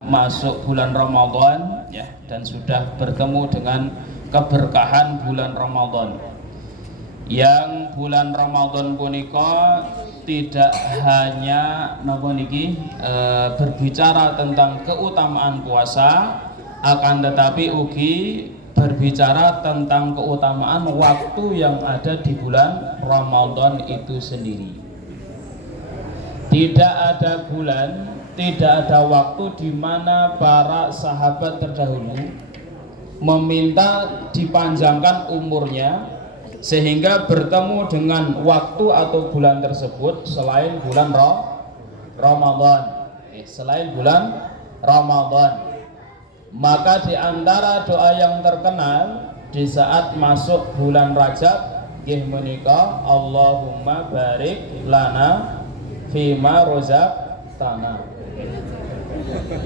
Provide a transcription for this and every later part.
Masuk bulan Ramadan ya, dan sudah bertemu dengan keberkahan bulan Ramadan. Yang bulan Ramadan punika tidak hanya berbicara tentang keutamaan puasa, akan tetapi ugi berbicara tentang keutamaan waktu yang ada di bulan Ramadan itu sendiri. Tidak ada bulan, tidak ada waktu di mana para sahabat terdahulu meminta dipanjangkan umurnya sehingga bertemu dengan waktu atau bulan tersebut selain bulan Ramadan. Selain bulan Ramadan. Maka di antara doa yang terkenal di saat masuk bulan Rajab nggih menika Allahumma barik lana fima rozaqtana.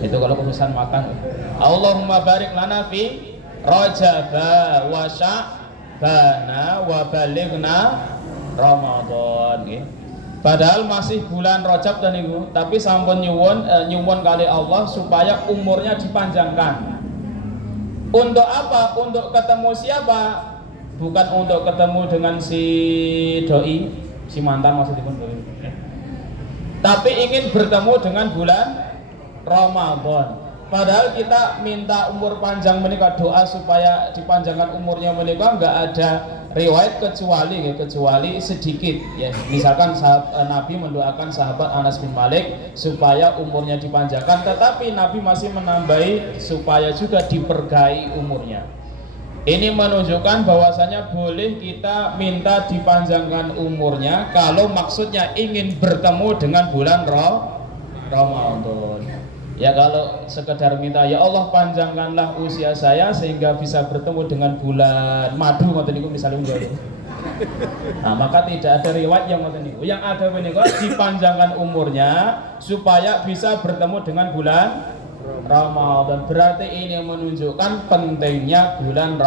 Itu kalau khususan makan. Allahumma barik lana fi Rajaba wa Sya'bana wa balighna Ramadan. Padahal masih bulan Rajab dan Ibu, tapi sampun nyuwun kali Allah supaya umurnya dipanjangkan. Untuk apa? Untuk ketemu siapa? Bukan untuk ketemu dengan si doi, si mantan maksudnya doi. Tapi ingin bertemu dengan bulan Ramadan. Padahal kita minta umur panjang menikah, doa supaya dipanjangkan umurnya menikah, nggak ada riwayat kecuali sedikit ya. Misalkan Nabi mendoakan sahabat Anas bin Malik supaya umurnya dipanjangkan, tetapi Nabi masih menambahi supaya juga dipergai umurnya. Ini menunjukkan bahwasanya boleh kita minta dipanjangkan umurnya kalau maksudnya ingin bertemu dengan bulan Ramadan. Ya kalau sekedar minta ya Allah panjangkanlah usia saya sehingga bisa bertemu dengan bulan madu ngoten niku misalnya nggih. Nah, maka tidak ada riwayat yang ngoten niku. Yang ada menika dipanjangkan umurnya supaya bisa bertemu dengan bulan Ramadan. Berarti ini menunjukkan pentingnya bulan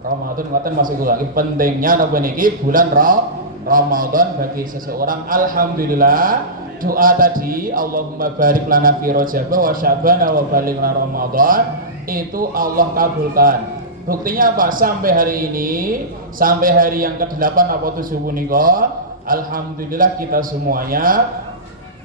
Ramadan. Ngoten maksud kula, pentingnya napa niki bulan Ramadan bagi seseorang. Alhamdulillah doa tadi Allahumma barik lana fi Rajab wa Sya'bana wa balighna Ramadan itu Allah kabulkan. Buktinya apa? Sampai hari ini, sampai hari yang ke-8 apa 7 punika, alhamdulillah kita semuanya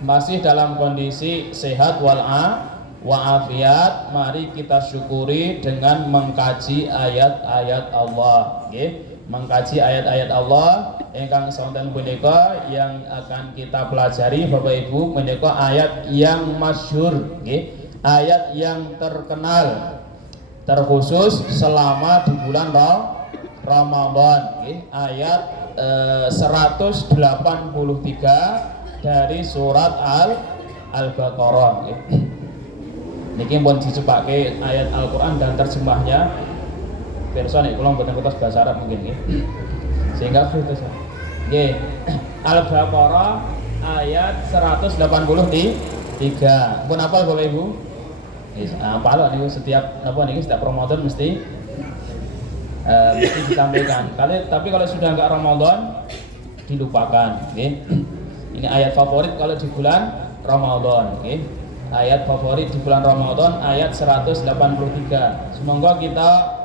masih dalam kondisi sehat walafiat. Mari kita syukuri dengan mengkaji ayat-ayat Allah, okay? Mengkaji ayat-ayat Allah ingkang sonten punika yang akan kita pelajari Bapak Ibu menika ayat yang masyhur nggih, ayat yang terkenal terkhusus selama di bulan Ramadan nggih, ayat 183 dari surat Al-Baqarah nggih. Niki pun dicepake ayat Al-Qur'an dan terjemahnya pirsa nek kula mboten kertas bahasa Arab mungkin nggih. Sehingga terus nggih. Al-Baqarah ayat 183. Pun hafal Bapak Ibu? Wis hafal niku setiap setiap Ramadan mesti disampaikan. Tapi kalau sudah enggak Ramadan dilupakan nggih. Ini ayat favorit kalau di bulan Ramadan nggih. Ayat favorit di bulan Ramadan ayat 183. Semoga kita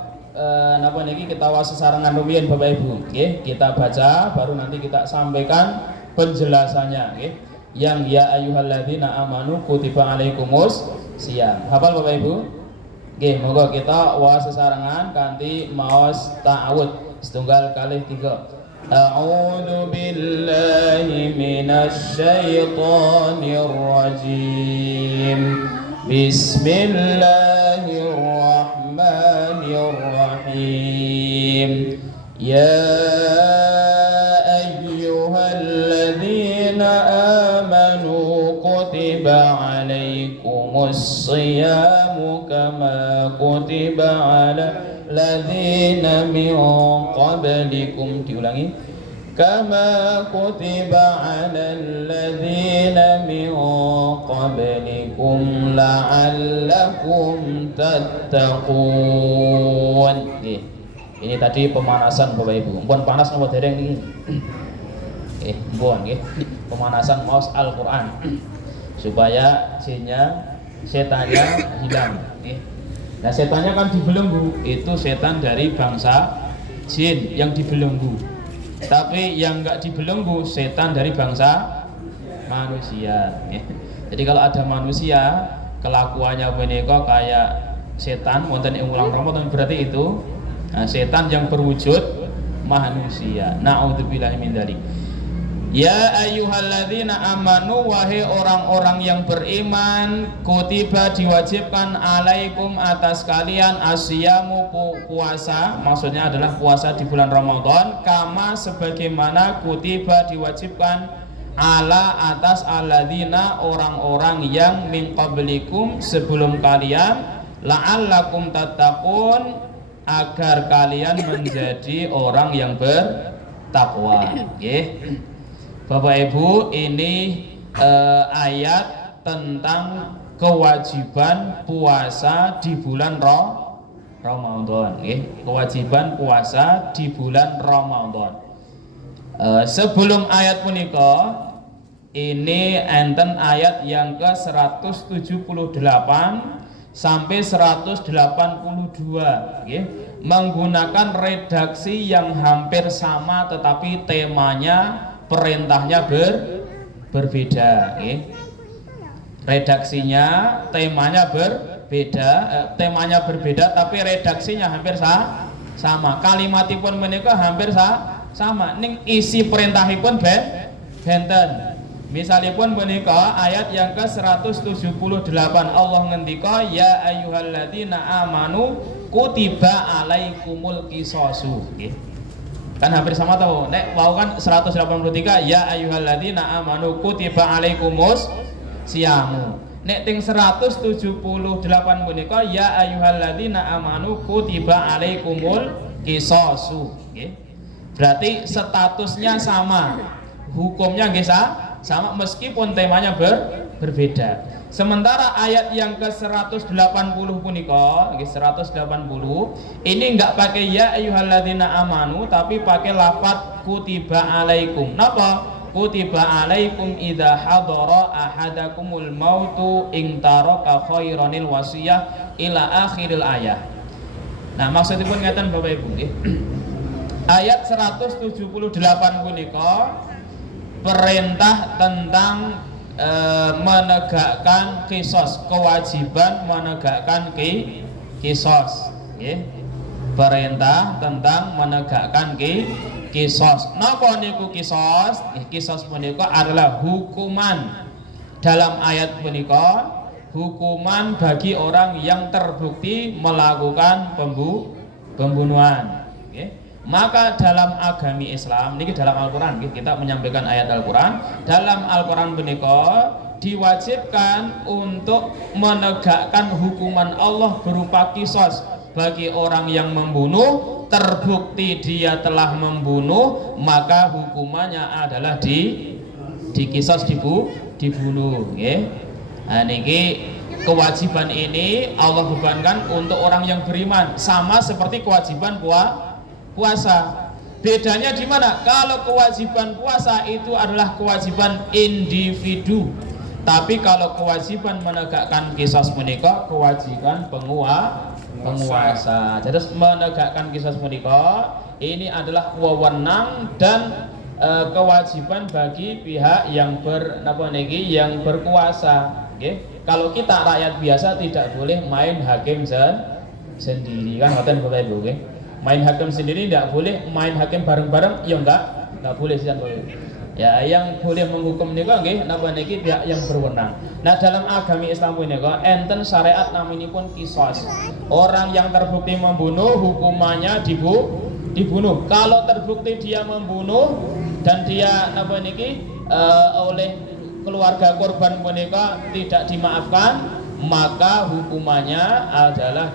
kita wasesarengan rumiyin Bapak Ibu nggih, kita baca baru nanti kita sampaikan penjelasannya nggih. Yang ya ayyuhalladzina amanu kutiba alaikumus shiyam. Hafal Bapak Ibu? Nggih, monggo kita wasesarengan kanthi maos ta'awud setunggal kalih tiga. A'udzu billahi minasy syaithanir rajim. Bismillahirrahmanirrahim. Ya ayyuhalladzina amanu kutiba alaikumus shiyamu kama kutiba ala ladzina min qablikum. Diulangi. Kama kutiba alal ladzina min qablikum la'allakum tattaqun. Ini tadi pemanasan Bapak Ibu. Mumpun panas napa dereng niki? Mumpun nggih. Pemanasan maos Al-Qur'an supaya jinnya setannya hilang. Nah setannya kan dibelenggu, itu setan dari bangsa jin yang dibelenggu. Tapi yang enggak dibelenggu setan dari bangsa manusia. Jadi kalau ada manusia kelakuannya menika kayak setan wonten ing wulan Ramadan, berarti itu setan yang berwujud manusia. Na'udzubillahi min dzalik. Ya ayyuhalladzina amanu, wahai orang-orang yang beriman, kutiba diwajibkan alaikum atas kalian asyamu puasa, maksudnya adalah puasa di bulan Ramadan, kama sebagaimana kutiba diwajibkan ala atas alladzina orang-orang yang min qablikum sebelum kalian, la'allakum tattaqun agar kalian menjadi orang yang bertakwa. Nggih. Bapak Ibu, ini ayat tentang kewajiban puasa di bulan Ramadan. Kewajiban puasa di bulan Ramadan. Sebelum ayat punika, ini enten ayat yang ke 178 sampai 182, menggunakan redaksi yang hampir sama tetapi temanya, perintahnya berbeda. Redaksinya, temanya temanya berbeda tapi redaksinya hampir sama. Kalimatipun menika hampir sama. Ning isi perintahipun benten. Misalipun menika ayat yang ke 178 Allah ngendika ya ayyuhalladzina amanu kutiba alaikumul qisasu. Kan hampir sama tahu. Nek wau kan 183 ya ayyuhalladzina amanu kutiba alaikumus siyamu. Nek ting 178 menika ya ayyuhalladzina amanu kutiba alaikumul qisasu. Berarti statusnya sama. Hukumnya nggih sama meskipun temanya berbeda. Sementara ayat yang ke 180 punika, 180 ini enggak pakai ya ayyuhalladzina amanu tapi pakai lafaz kutiba alaikum. Napa? Kutiba alaikum idza hadara ahadakumul mautu in taraka khairanil wasiyah ila akhiril ayat. Nah, maksudipun ngeten Bapak Ibu nggih. Ayat 178 punika perintah tentang menegakkan qisas, kewajiban menegakkan qisas. Perintah tentang menegakkan qisas. Napa niku qisas? Qisas menika adalah hukuman dalam ayat menika, hukuman bagi orang yang terbukti melakukan pembunuhan. Maka dalam agami Islam niki dalam Al-Qur'an kita menyampaikan ayat Al-Qur'an, dalam Al-Qur'an menika diwajibkan untuk menegakkan hukuman Allah berupa qisas bagi orang yang membunuh, terbukti dia telah membunuh, maka hukumannya adalah qisas dibunuh. Nah niki kewajiban ini Allah bebankan untuk orang yang beriman, sama seperti kewajiban puasa. Bedanya di mana? Kalau kewajiban puasa itu adalah kewajiban individu, tapi kalau kewajiban menegakkan qisas menika kewajiban penguasa. Jadi menegakkan qisas menika ini adalah wewenang dan kewajiban bagi pihak yang yang berkuasa. Kalau kita rakyat biasa tidak boleh main hakim sendiri, kan ngoten Bapak Ibu. Main hakim sendiri tidak boleh, main hakim bareng-bareng ya enggak boleh sih. Ya yang boleh menghukum niku nggih napa niki pihak yang berwenang. Nah dalam agami Islam menika enten syariat naminipun qisas. Orang yang terbukti membunuh hukumannya dibunuh. Kalau terbukti dia membunuh dan dia napa niki oleh keluarga korban menika tidak dimaafkan, maka hukumannya adalah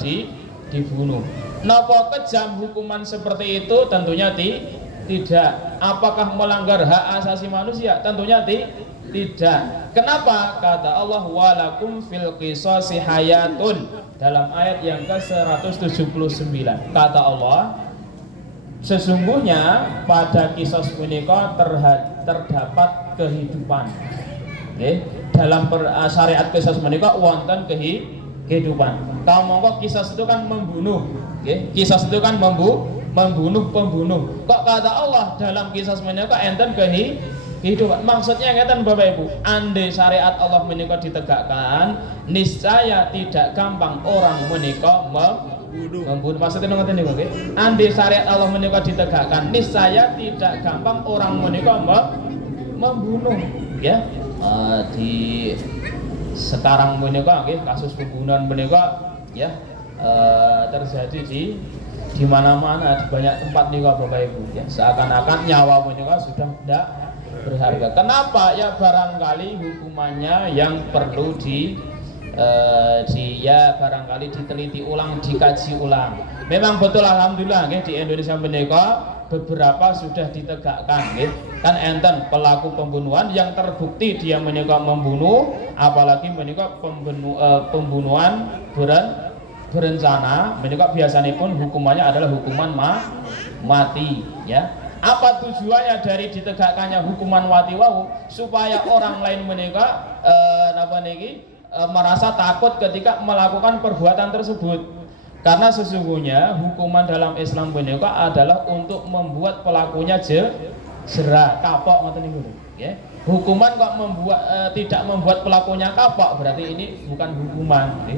dibunuh. Napa kejam hukuman seperti itu? Tentunya tidak. Apakah melanggar hak asasi manusia? Tentunya tidak. Kenapa? Kata Allah walakum fil qisasi hayatun dalam ayat yang ke-179. Kata Allah, sesungguhnya pada qisas menika terdapat kehidupan. dalam syariat qisas menika wonten kehidupan. Kalau mongko qisas itu kan membunuh, okay? Qisas itu kan membunuh pembunuh. Kok kata Allah dalam qisas menika enten kehidupan? Maksudnya ngeten Bapak Ibu, andai syariat Allah menika ditegakkan, niscaya tidak gampang orang menika membunuh. Maksudnya ngoten niku nggih. Andai syariat Allah menika ditegakkan, niscaya tidak gampang orang menika membunuh, ya. Di sekarang menika nggih kasus pembunuhan menika ya terjadi di mana-mana, di banyak tempat nih Bapak Ibu ya. Seakan-akan nyawa menika sudah tidak berharga. Kenapa? Ya barangkali hukumannya yang perlu barangkali diteliti ulang, dikaji ulang. Memang betul alhamdulillah nggih di Indonesia menika beberapa sudah ditegakkan nggih. Kan enten pelaku pembunuhan yang terbukti dia menika membunuh, apalagi menika pembunuhan berencana, menika biasanipun hukumannya adalah hukuman mati ya. Apa tujuannya dari ditegakkannya hukuman mati wau? Supaya orang lain menika merasa takut ketika melakukan perbuatan tersebut. Karena sesungguhnya hukuman dalam Islam menika adalah untuk membuat pelakunya jerah, kapok ngoten niku ya. Hukuman kok tidak membuat pelakunya kapok, berarti ini bukan hukuman nggih.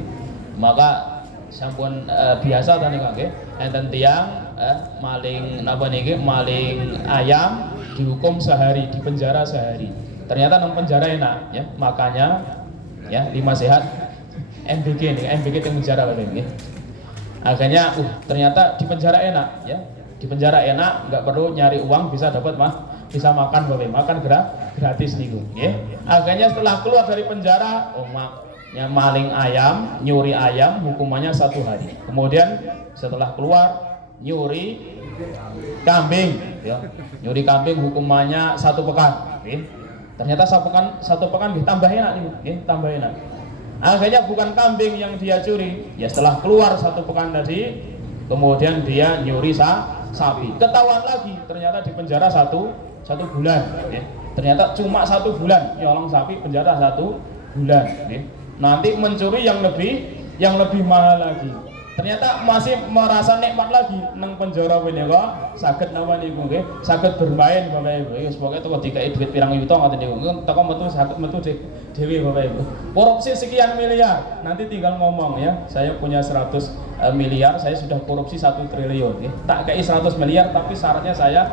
Maka sampun biasa ta niku nggih, enten tiyang maling maling ayam dihukum sehari, di penjara sehari. Ternyata nang penjara enak ya, makanya ya 5 sehat MBG nih, MBG di penjara kalau nggih. Akhirnya ternyata di penjara enak ya. Di penjara enak, nggak perlu nyari uang, bisa dapat bisa makan makan gratis niku nggih. Akhirnya setelah keluar dari penjara, maling ayam, nyuri ayam hukumannya 1 hari. Kemudian setelah keluar nyuri kambing ya. Nyuri kambing hukumannya 1 pekan nggih. Ternyata 1 pekan ditambah enak niku nggih, tambah enak. Akhirnya bukan kambing yang dia curi, ya setelah keluar 1 pekan tadi, kemudian dia nyuri sapi. Ketahuan lagi, ternyata di penjara 1 bulan. Ya. Ternyata cuma 1 bulan, nyolong sapi penjara 1 bulan. Ya. Nanti mencuri yang lebih mahal lagi. Ternyata masih merasa nikmat lagi nang penjara menika saged napa niku nggih, saged bermain Bapak Ibu. Wis pokoke teko dikai duit pirang yuta ngoten niku. Teko metu saged metu dhewe Bapak Ibu. Korupsi sekian miliar, nanti tinggal ngomong ya, saya punya 100 miliar, saya sudah korupsi 1 triliun nggih. Tak kei 100 miliar tapi syaratnya saya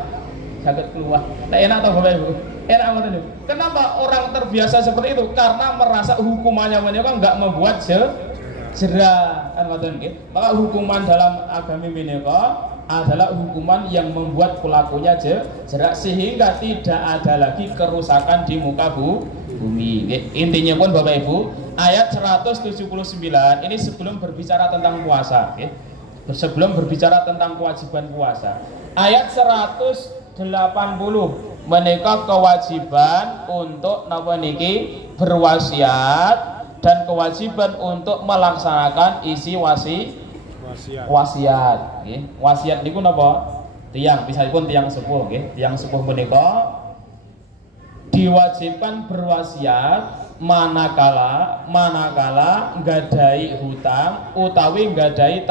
saged keluar. Nah, enak toh Bapak Ibu? Enak ngoten niku. Kenapa orang terbiasa seperti itu? Karena merasa hukumannya menika enggak membuat jerah kan ngoten nggih. Maka hukuman dalam agama menika adalah hukuman yang membuat pelakunya jerah sehingga tidak ada lagi kerusakan di muka bumi nggih. Intinya pun Bapak Ibu, ayat 179 ini sebelum berbicara tentang puasa nggih. Sebelum berbicara tentang kewajiban puasa. Ayat 180 menika kewajiban untuk napa niki berwasiat dan kewajiban untuk melaksanakan isi wasiat nggih. Wasiat niku napa? Tiyang misalipun tiyang sepuh nggih, tiyang sepuh menika diwajibkan berwasiat manakala nggadahi hutang utawi nggadahi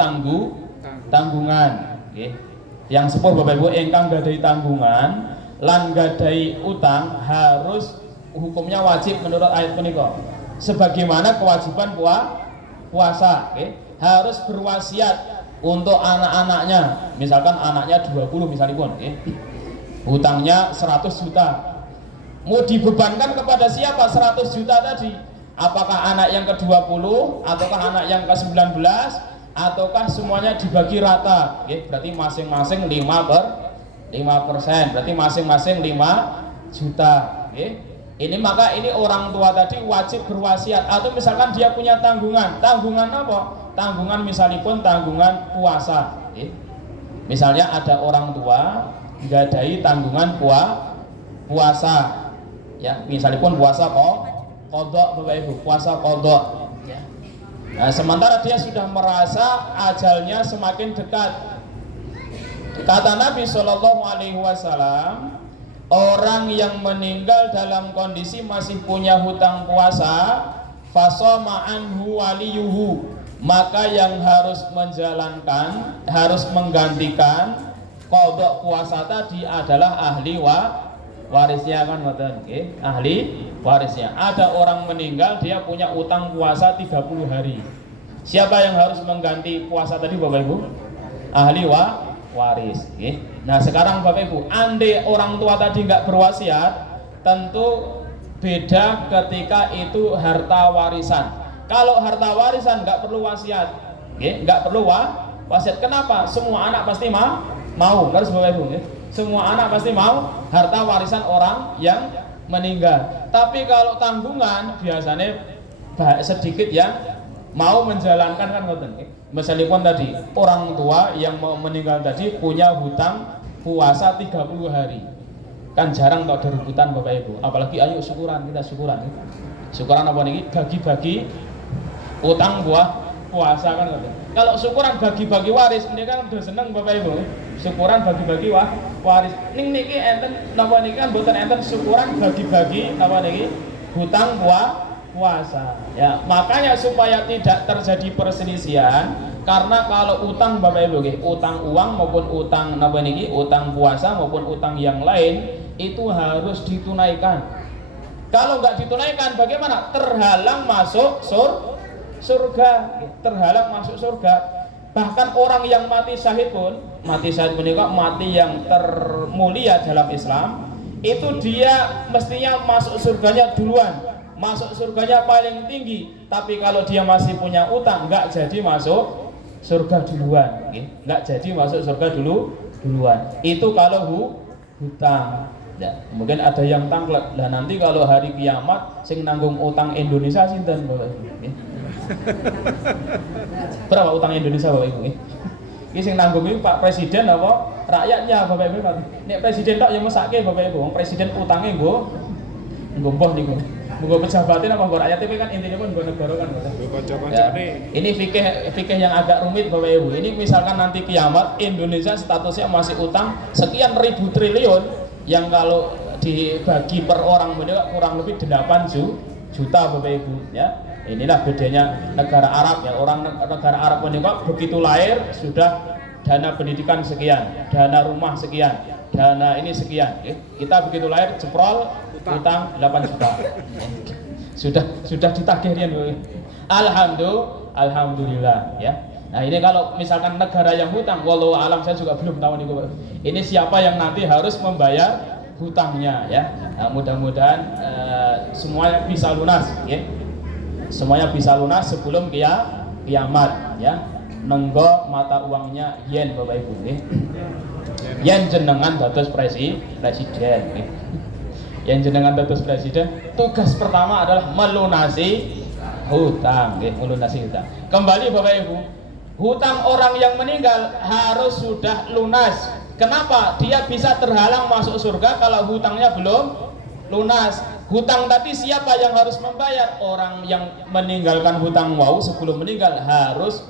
tanggungan nggih. Yang sepuh Bapak Ibu ingkang nggadahi tanggungan lan nggadahi utang harus hukumnya wajib menurut ayat menika. Sebagaimana kewajiban puasa harus berwasiat untuk anak-anaknya, misalkan anaknya 20 misalipun hutangnya 100 juta, mau dibebankan kepada siapa 100 juta tadi? Apakah anak yang ke-20 ataukah anak yang ke-19 ataukah semuanya dibagi rata? Berarti masing-masing 5%, berarti masing-masing 5 juta. Ini maka ini orang tua tadi wajib berwasiat. Atau misalkan dia punya tanggungan apa? Tanggungan misalipun tanggungan puasa. Misalnya ada orang tua nggadahi tanggungan puasa, ya misalipun puasa qadha Bapak Ibu, puasa qadha. Nah, sementara dia sudah merasa ajalnya semakin dekat. Kata Nabi Shallallahu Alaihi Wasallam, orang yang meninggal dalam kondisi masih punya hutang puasa, fasoma anhu waliyuhu, maka yang harus menjalankan, harus menggantikan qada puasa tadi adalah ahli warisnya, kan ngoten nggih, ahli warisnya. Ada orang meninggal dia punya utang puasa 30 hari. Siapa yang harus mengganti puasa tadi Bapak Ibu? Ahli waris okay. Nah sekarang Bapak Ibu, andai orang tua tadi nggak berwasiat, tentu beda ketika itu harta warisan. Kalau harta warisan nggak perlu wasiat okay. Nggak perlu wasiat. Kenapa? Semua anak pasti mau harus Bapak Ibu okay. Semua anak pasti mau harta warisan orang yang meninggal. Tapi kalau tanggungan biasanya sedikit yang mau menjalankan, kan ngoten okay. Misalnya tadi orang tua yang mau meninggal tadi punya hutang puasa 30 hari, kan jarang tak ada rebutan Bapak Ibu. Apalagi ayo syukuran, kita syukuran. Syukuran apa nih? Bagi-bagi utang puasa, kan ngoten. Kalau syukuran bagi-bagi waris, ini kan udah seneng Bapak Ibu. Syukuran bagi-bagi waris. Ning niki enten napa niki kan mboten enten syukuran bagi-bagi napa niki hutang puasa ya. Makanya supaya tidak terjadi perselisihan, karena kalau utang Bapak Ibu nggih, utang uang maupun utang napa niki, utang puasa maupun utang yang lain itu harus ditunaikan. Kalau nggak ditunaikan bagaimana? Terhalang masuk surga, terhalang masuk surga. Bahkan orang yang mati syahid pun, mati syahid menika mati yang termulia dalam Islam, itu dia mestinya masuk surganya duluan, masuk surganya paling tinggi. Tapi kalau dia masih punya utang, nggak jadi masuk surga duluan, nggak jadi masuk surga duluan. Itu kalau hutang. Ya, mungkin ada yang tangklek lah, nanti kalau hari kiamat sing nanggung utang Indonesia sinten Bapak Ibu? Berapa utang Indonesia Bapak Ibu? Ini sing nanggung ini Pak Presiden apa rakyatnya Bapak Ibu? Nek presiden tok yang mesake Bapak Ibu, wong presiden utangnya nggo mboh niku. Nggo pejabatin apa nggo rakyat, tapi kan intinya pun nggo negara kan. Ya, ini fikih yang agak rumit Bapak Ibu. Ini misalkan nanti kiamat Indonesia statusnya masih utang sekian ribu triliun, yang kalau dibagi per orang mereka kurang lebih 8 juta Bapak Ibu ya. Inilah bedanya negara Arab ya. Orang negara Arab mereka begitu lahir sudah dana pendidikan sekian, dana rumah sekian, dana ini sekian ya. Kita begitu lahir jeprol utang 8 juta. Sudah ditagih rian. Alhamdulillah ya. Nah ini kalau misalkan negara yang hutang, wallahu alam saya juga belum tahu nih Bapak. Ini siapa yang nanti harus membayar hutangnya ya. Nah, mudah-mudahan semuanya bisa lunas ya. Semuanya bisa lunas sebelum kiamat ya. Nenggo mata uangnya yen Bapak Ibu ya. Yen jenengan dados presiden ya. Yen jenengan dados presiden, tugas pertama adalah melunasi hutang ya, melunasi hutang. Kembali Bapak Ibu, hutang orang yang meninggal harus sudah lunas. Kenapa? Dia bisa terhalang masuk surga kalau hutangnya belum lunas. Hutang tadi siapa yang harus membayar? Orang yang meninggalkan hutang sebelum meninggal harus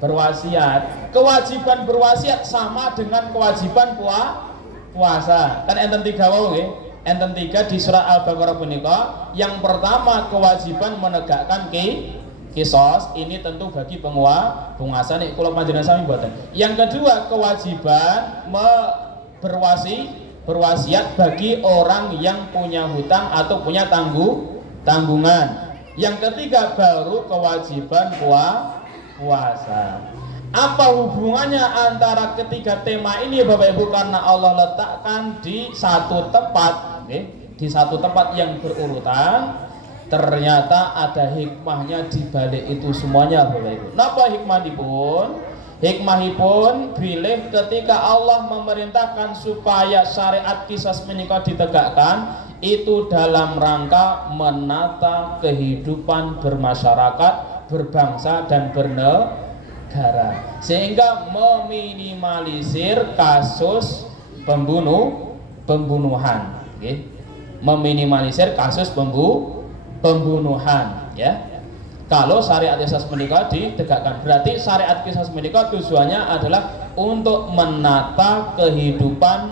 berwasiat. Kewajiban berwasiat sama dengan kewajiban puasa. Kan enten 3 wau nggih. Enten 3 di surah Al-Baqarah punika. Yang pertama kewajiban menegakkan kisos, ini tentu bagi penguasa nih kalau panjenengan sami mboten. Yang kedua kewajiban berwasiat bagi orang yang punya hutang atau punya tanggungan. Yang ketiga baru kewajiban puasa. Apa hubungannya antara ketiga tema ini Bapak Ibu? Karena Allah letakkan di satu tempat, di satu tempat yang berurutan. Ternyata ada hikmahnya di balik itu semuanya Bapak Ibu. Napa hikmahipun? Hikmahipun bilih ketika Allah memerintahkan supaya syariat qisas menika ditegakkan, itu dalam rangka menata kehidupan bermasyarakat, berbangsa dan bernegara, sehingga meminimalisir kasus pembunuhan, meminimalisir kasus pembunuhan ya. Kalau syariat qisas menika ditegakkan, berarti syariat qisas menika tujuannya adalah untuk menata kehidupan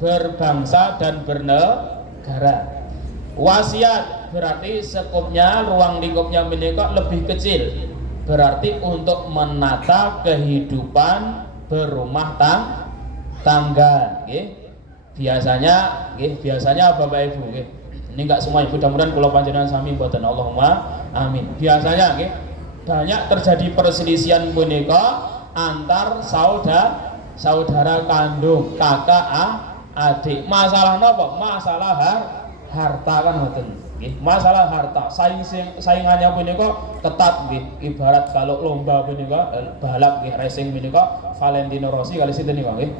berbangsa dan bernegara. Wasiat berarti sekupnya, ruang lingkupnya menika lebih kecil, berarti untuk menata kehidupan berumah tangga. Biasanya Bapak Ibu, ini enggak semua, mudah-mudahan kula panjenengan sami mboten, Allahumma amin. Biasanya banyak terjadi perselisihan menika antar saudara kandung, kakak adik. Masalah napa? Masalah harta kan ngoten. Masalah harta, saingannya menika ketat nggih. Ibarat kalau lomba menika balap nggih, racing menika Valentino Rossi kali sinten niku nggih.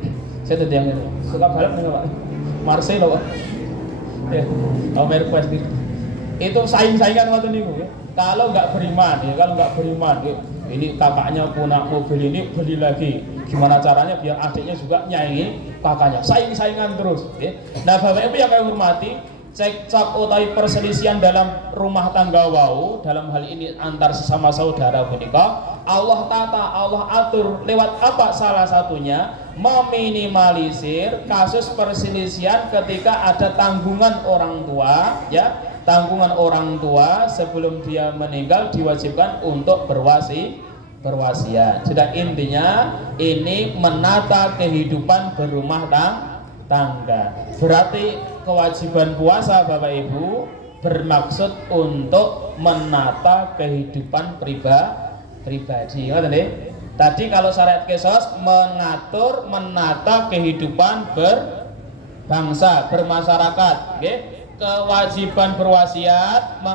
Saya tadi yang suka balap nih Pak, Marcelo, Merquez itu saingan waktu niku. Kalau nggak beriman, ini kakaknya punya mobil ini beli lagi. Gimana caranya biar adiknya juga nyaingi kakaknya? Saingan terus. Nah Bapak Ibu yang kami hormati, cekcok utawi perselisihan dalam rumah tangga wau, dalam hal ini antar sesama saudara menika, Allah tata, Allah atur lewat apa? Salah satunya meminimalisir kasus perselisihan ketika ada tanggungan orang tua, ya. Tanggungan orang tua sebelum dia meninggal diwajibkan untuk berwasiat. Jadi intinya ini menata kehidupan berumah tangga. Berarti kewajiban puasa Bapak Ibu bermaksud untuk menata kehidupan pribadi. Tadi kalau syariat qisas menata kehidupan berbangsa, bermasyarakat, kewajiban berwasiat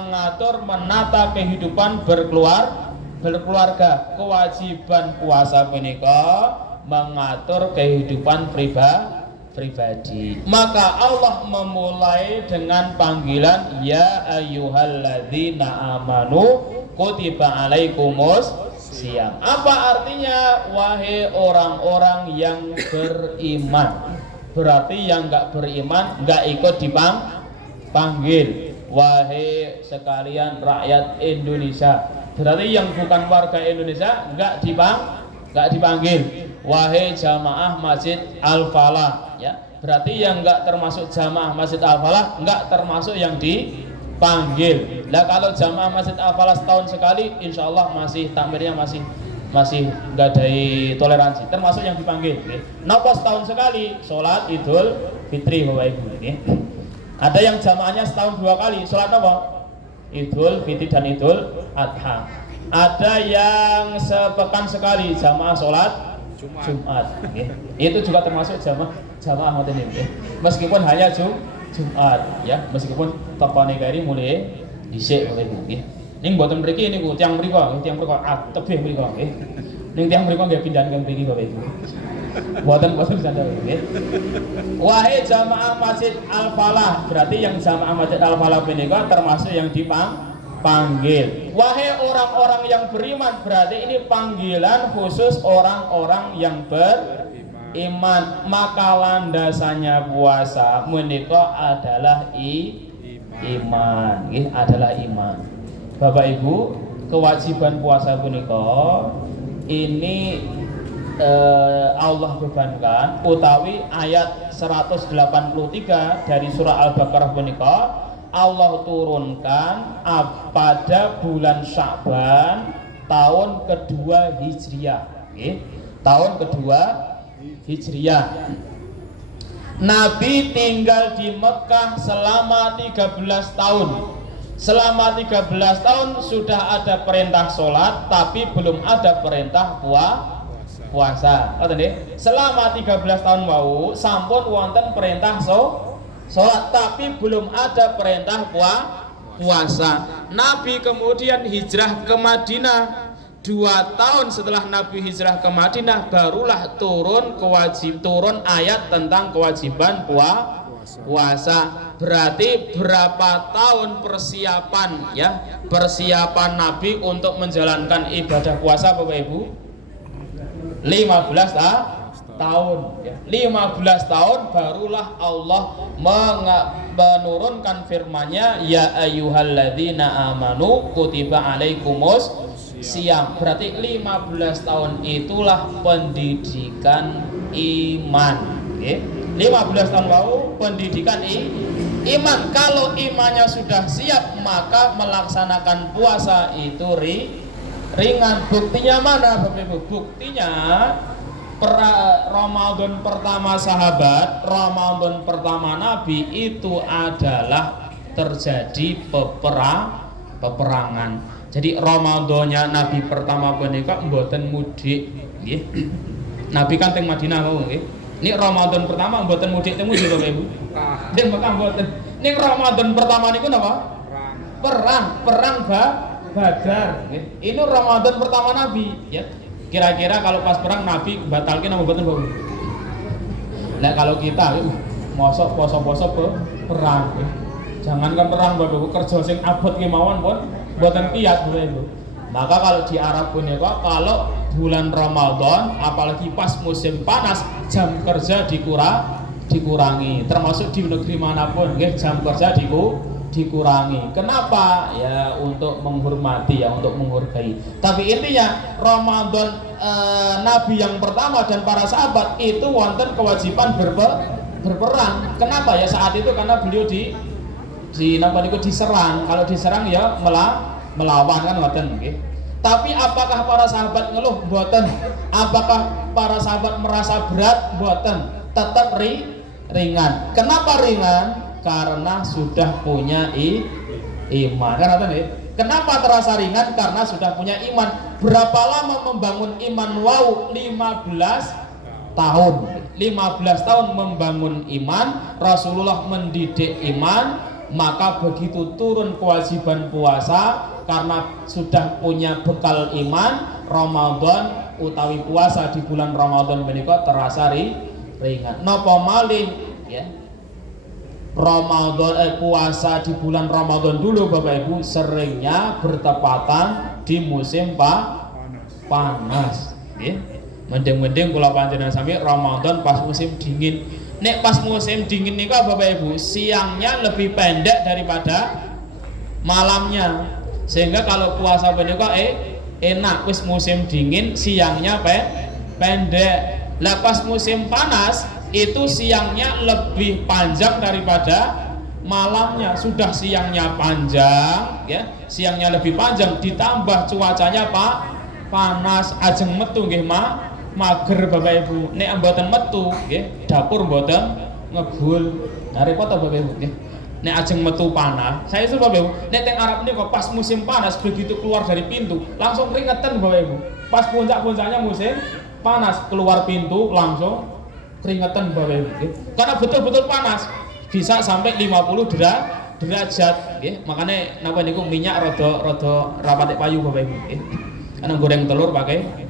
menata kehidupan berkeluarga. Kewajiban puasa menika mengatur kehidupan pribadi. Maka Allah memulai dengan panggilan ya ayyuhalladzina amanu kutiba alaikumus siyam. Apa artinya? Wahai orang-orang yang beriman. Berarti yang enggak beriman enggak ikut dipanggil. Wahai sekalian rakyat Indonesia. Berarti yang bukan warga Indonesia enggak dipanggil. Wahai jamaah Masjid Al-Falah, ya. Berarti yang enggak termasuk jamaah Masjid Al-Falah enggak termasuk yang dipanggil. Nah kalau jamaah Masjid Al-Falah setahun sekali, insya Allah masih takmirnya masih enggak ada toleransi, termasuk yang dipanggil. Napa setahun sekali sholat Idul Fitri Bapak Ibu. Ada yang jamaahnya setahun 2 kali sholat apa? Idul Fitri dan Idul Adha. Ada yang sepekan sekali jamaah sholat Jumat. Itu juga termasuk jamaah ngoten nggih. Meskipun hanya Jumat, ya, meskipun tepane kari mulai dhisik oleh nggih. Ning mboten mriki niku tiyang mriku tebih mriku nggih. Ning tiyang mriku nggih pindahan ke mriki Bapak Ibu. Mboten sandal nggih. Wahai jamaah Masjid Al-Falah, berarti yang jamaah Masjid Al-Falah menika termasuk yang dipanggil. Wahai orang-orang yang beriman, berarti ini panggilan khusus orang-orang yang beriman. Maka landasannya puasa menika adalah iman, adalah iman. Bapak Ibu, kewajiban puasa menika ini Allah bebankan utawi ayat 183 dari surah Al-Baqarah menika Allah turunkan pada bulan Sya'ban tahun kedua Hijriah. Tahun kedua Hijriah. Nabi tinggal di Mekah selama 13 tahun. Selama 13 tahun sudah ada perintah sholat, tapi belum ada perintah puasa. Selama 13 tahun mau sampun wonten perintah sholat, tapi belum ada perintah puasa. Nabi kemudian hijrah ke Madinah. 2 tahun setelah Nabi hijrah ke Madinah barulah turun ayat tentang kewajiban puasa. Berarti berapa tahun persiapan Nabi untuk menjalankan ibadah puasa Bapak Ibu? 15 tahun ya. 15 tahun barulah Allah menurunkan firman-Nya ya ayyuhalladzina amanu kutiba alaikumus siam. Berarti 15 tahun itulah pendidikan iman ya. 15 tahun lalu pendidikan iman. Kalau imannya sudah siap maka melaksanakan puasa itu ringan. Buktinya mana Bapak Ibu? Buktinya Ramadan pertama sahabat, Ramadan pertama Nabi itu adalah terjadi peperangan. Jadi Ramadannya Nabi pertama punika mboten mudik nggih. Nabi kan teng Madinah mau nggih. Ini Ramadan pertama mboten mudik teng mudik Bapak Ibu. Nggih Mekah mboten. Ini Ramadan pertama niku napa? Perang Badar nggih. Ini Ramadan pertama Nabi ya. Kira-kira kalau pas perang Nabi batalkin apa mboten Bapak? Nah kalau kita mosok poso-poso perang. Jangankan perang Bapak, kerja sing abot kemawon pun mboten kiyat Bapak. Maka kalau di Arab punika kalau bulan Ramadan apalagi pas musim panas jam kerja dikurangi. Termasuk di negeri manapun nggih jam kerja dikurangi. Kenapa? Ya untuk menghormati ya, untuk menghargai. Tapi intinya Ramadan Nabi yang pertama dan para sahabat itu wonten kewajiban berperang. Kenapa ya saat itu? Karena beliau diserang. Kalau diserang ya melawan kan wonten nggih. Tapi apakah para sahabat ngeluh? Mboten. Apakah para sahabat merasa berat? Mboten. Tetap ringan. Kenapa ringan? Karena sudah punya iman. Kenapa terasa ringan? Karena sudah punya iman. Berapa lama membangun iman? Wow, 15 tahun. 15 tahun membangun iman. Rasulullah mendidik iman. Maka begitu turun kewajiban puasa, karena sudah punya bekal iman, Ramadan utawi puasa di bulan Ramadan menika terasa ringan. Napa malih ya? Ramadan puasa di bulan Ramadan dulu Bapak Ibu seringnya bertepatan di musim panas ya. Mending kula panjenengan sami Ramadan pas musim dingin. Nek pas musim dingin nih Bapak Ibu siangnya lebih pendek daripada malamnya, sehingga kalau puasa menika enak. Wis musim dingin siangnya pendek. Lah pas musim panas itu siangnya lebih panjang daripada malamnya. Sudah siangnya panjang ya, siangnya lebih panjang ditambah cuacanya panas, ajeng metu nggih mager Bapak Ibu. Nek mboten metu nggih, dapur mboten ngebul. Nah repot Bapak Ibu nggih. Nek ajeng metu panas. Saya itu Bapak Ibu, nek teng Arab niku pas musim panas begitu keluar dari pintu langsung keringetan Bapak Ibu. Pas puncak-puncaknya musim panas keluar pintu langsung keringetan Bapak Ibu nggih. Karena betul-betul panas. Bisa sampai 50 derajat nggih. Makanya napa niku minyak rada rapatek payu Bapak Ibu nggih. Karena goreng telur pakai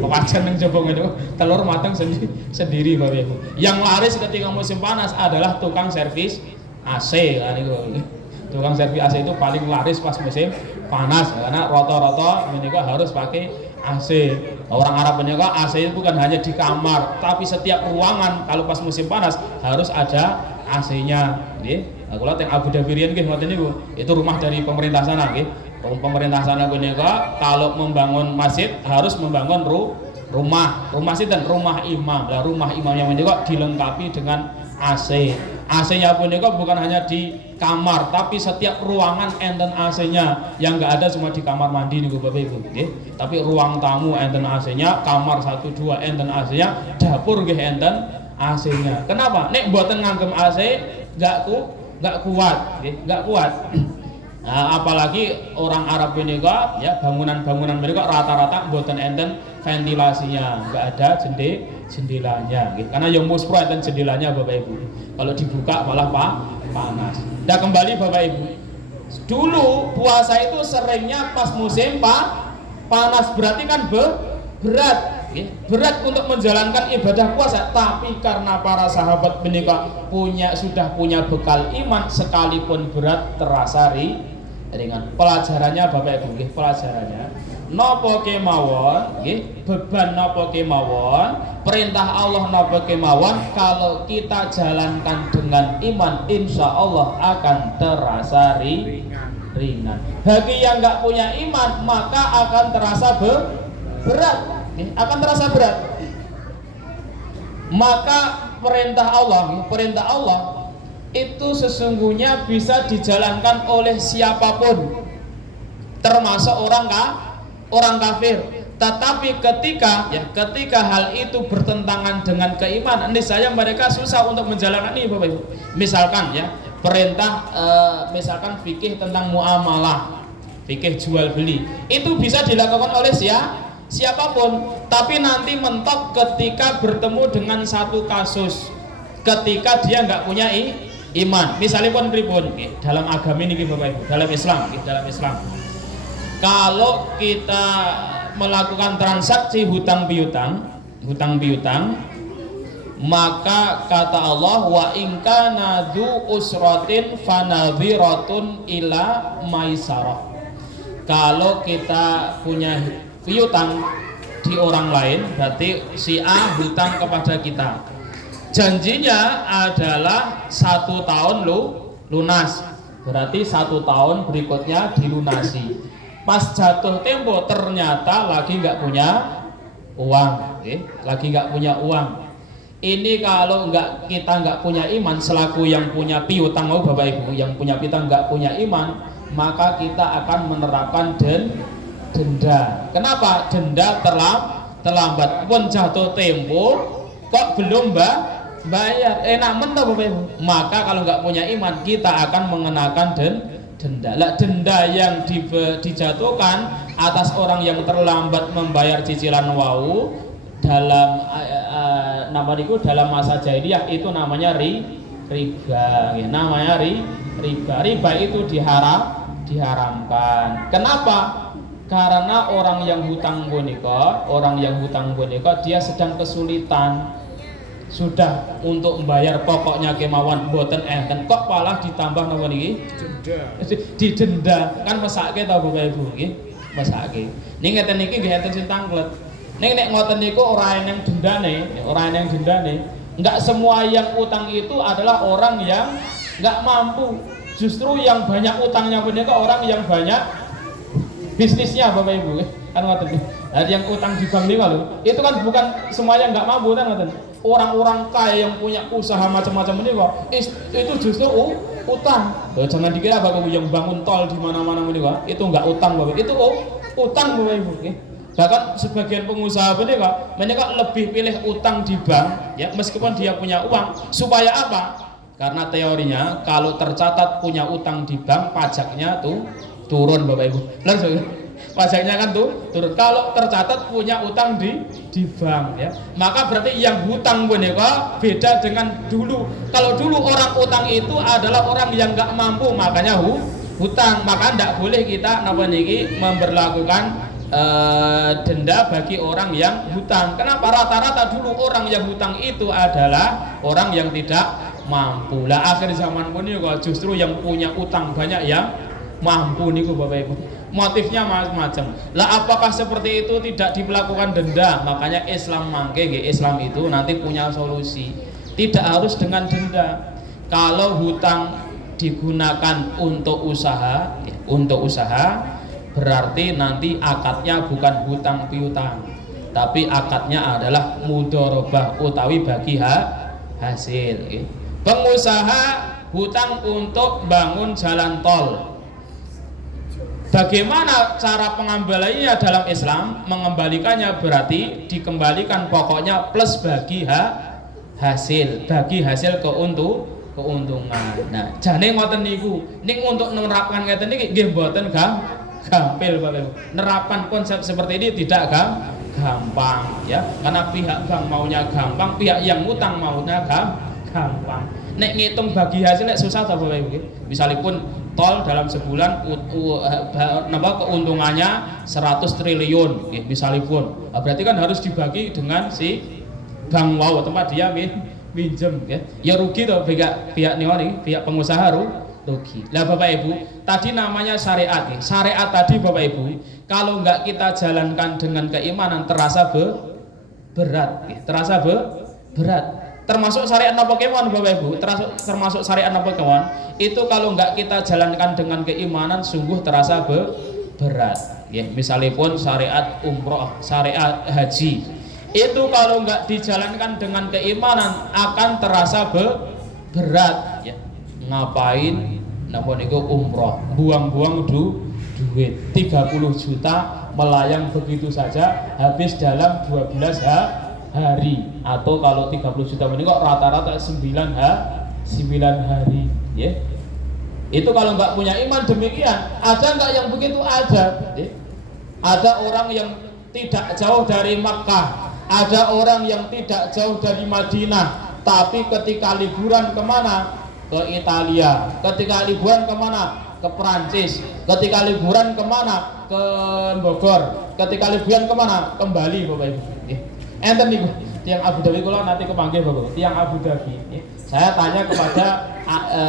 wajan yang coba itu telur matang sendiri Bapak Ibu. Yang laris ketika musim panas adalah tukang servis AC kan itu. Tukang servis AC itu paling laris pas musim panas karena rata-rata menika harus pakai AC. Orang Arab menika AC itu bukan hanya di kamar, tapi setiap ruangan kalau pas musim panas harus ada AC-nya nggih. Kula teng Abu Dhabi riyen nggih ngoten niku. Itu rumah dari pemerintah sana nggih. Pemerintah sana punika kalau membangun masjid harus membangun rumah sinten rumah imam. Lah rumah imamnya punika dilengkapi dengan AC. AC-nya punika bukan hanya di kamar, tapi setiap ruangan enten AC-nya. Yang enggak ada cuma di kamar mandi niku Bapak Ibu nggih. Tapi ruang tamu enten AC-nya, kamar 1 2 enten AC-nya, dapur nggih enten AC-nya. Kenapa? Nek mboten ngangkem AC enggak kuat nggih, enggak kuat. Nah, apalagi orang Arab ini kok ya bangunan-bangunan mereka rata-rata mboten enten ventilasinya, enggak ada jendelanya gitu. Karena yang muspro enten jendelanya Bapak Ibu. Kalau dibuka malah panas. Nah, kembali Bapak Ibu. Dulu puasa itu seringnya pas musim panas, berarti kan berat. Berat untuk menjalankan ibadah puasa, tapi karena para sahabat menika sudah punya bekal iman, sekalipun berat terasa ringan. Pelajarannya Bapak Ibu, pelajarannya napa kemawon nggih, beban napa kemawon, perintah Allah napa kemawon, kalau kita jalankan dengan iman insya Allah akan terasa ringan. Bagi yang nggak punya iman maka akan terasa berat, akan terasa berat. Maka perintah Allah itu sesungguhnya bisa dijalankan oleh siapapun, termasuk orang kafir. Tetapi ketika hal itu bertentangan dengan keimanan, niscaya mereka susah untuk menjalankan ini, Bapak Ibu. Misalkan ya, perintah misalkan fikih tentang muamalah, fikih jual beli, itu bisa dilakukan oleh siapapun. Tapi nanti mentok ketika bertemu dengan satu kasus, ketika dia nggak punya iman. Misalnya pun pripun dalam agama ini Bapak Ibu, dalam Islam. Kalau kita melakukan transaksi hutang piutang, maka kata Allah, wa in kana dzu usratin fanadhiratun ila maisarah. Kalau kita punya piutang di orang lain, berarti si A hutang kepada kita, janjinya adalah 1 tahun lunas, berarti 1 tahun berikutnya dilunasi. Pas jatuh tempo ternyata lagi nggak punya uang, Ini kalau kita nggak punya iman, selaku yang punya piutang, Bapak Ibu, yang punya piutang nggak punya iman, maka kita akan menerapkan denda. Kenapa? Denda terlambat. Pun jatuh tempo kok belum bayar, enak mentah Bapak Ibu. Maka kalau nggak punya iman, kita akan mengenakan denda. Denda yang dijatuhkan atas orang yang terlambat membayar cicilan wau dalam dalam masa jahiliyah itu namanya riba. Namanya riba. Riba itu diharamkan. Kenapa? Karena orang yang hutang boneka dia sedang kesulitan. Sudah untuk membayar pokoknya kemauan boten enten, kok malah ditambah napa niki? Didenda. Kan mesake ta Bapak Ibu nggih? Mesake. Ning ngeten niki nggih enten sing tanglet. Ning nek ngoten niku ora eneng dendane. Enggak semua yang utang itu adalah orang yang enggak mampu. Justru yang banyak utangnya punika orang yang banyak bisnisnya Bapak Ibu. Kan ngoten. Nah, yang utang di bank niku lho, itu kan bukan semuanya enggak mampu kan ngoten. Orang-orang kaya yang punya usaha macam-macam ini kok itu justru utang. Jangan dikira Bapak Ibu yang bangun tol di mana-mana ini kok itu enggak utang Bapak. Itu utang Bapak Ibu. Bahkan sebagian pengusaha mereka lebih pilih utang di bank ya, meskipun dia punya uang. Supaya apa? Karena teorinya kalau tercatat punya utang di bank, pajaknya tuh turun Bapak Ibu. Langsung pajaknya kan turun kalau tercatat punya utang di bank ya. Maka berarti yang hutang boneka beda dengan dulu. Kalau dulu orang utang itu adalah orang yang nggak mampu, makanya hutang. Maka tidak boleh kita memberlakukan denda bagi orang yang hutang. Kenapa? Rata-rata dulu orang yang hutang itu adalah orang yang tidak mampu. Lah akhir zaman pun justru yang punya utang banyak yang mampu niku Bapak Ibu. Motifnya macam-macam. Lah apakah seperti itu tidak dilakukan denda? Makanya Islam Islam itu nanti punya solusi. Tidak harus dengan denda. Kalau hutang digunakan untuk usaha, berarti nanti akadnya bukan hutang piutang, tapi akadnya adalah mudharabah utawi bagi hasil. Pengusaha hutang untuk bangun jalan tol. Bagaimana cara pengembaliannya dalam Islam? Mengembalikannya berarti dikembalikan pokoknya plus bagi hasil, keuntungan. Nah, jane ngoten niku. Ning untuk menerapkan ngeten niki nggih mboten gampil Bapak Ibu. Nerapan konsep seperti ini tidak gampang ya. Karena pihak bank maunya gampang, pihak yang ngutang maunya gampang. Nek ngitung bagi hasil nek susah ta Bapak Ibu. Misalipun tol dalam sebulan keuntungannya 100 triliun misalipun. Berarti kan harus dibagi dengan si tempat dia minjem ya. Ya rugi toh pihak pengusaha rugi. Lah Bapak Ibu, tadi namanya syariat ya. Syariat tadi Bapak Ibu, kalau enggak kita jalankan dengan keimanan terasa berat ya. Terasa berat. Termasuk syariat napa kemawon Bapak Ibu, termasuk syariat napa kemawon, itu kalau enggak kita jalankan dengan keimanan sungguh terasa berat ya. Misalipun syariat umroh, syariat haji, itu kalau enggak dijalankan dengan keimanan akan terasa berat ya. Ngapain napa niku umroh, buang-buang duit 30 juta melayang begitu saja habis dalam 12 hari, atau kalau 30 juta ini kok rata-rata 9 hari ya. Itu kalau nggak punya iman demikian. Ada nggak yang begitu? Ada ya. Ada orang yang tidak jauh dari Makkah, ada orang yang tidak jauh dari Madinah, tapi ketika liburan kemana? Ke Italia. Ketika liburan kemana? Ke Perancis. Ketika liburan kemana? Ke Bogor. Ketika liburan kemana? Kembali Bapak Ibu ya. Enten niku tiang Abu Dhabi kula nanti kepanggih Bapak. Tiang Abu Dhabi ya. Saya tanya kepada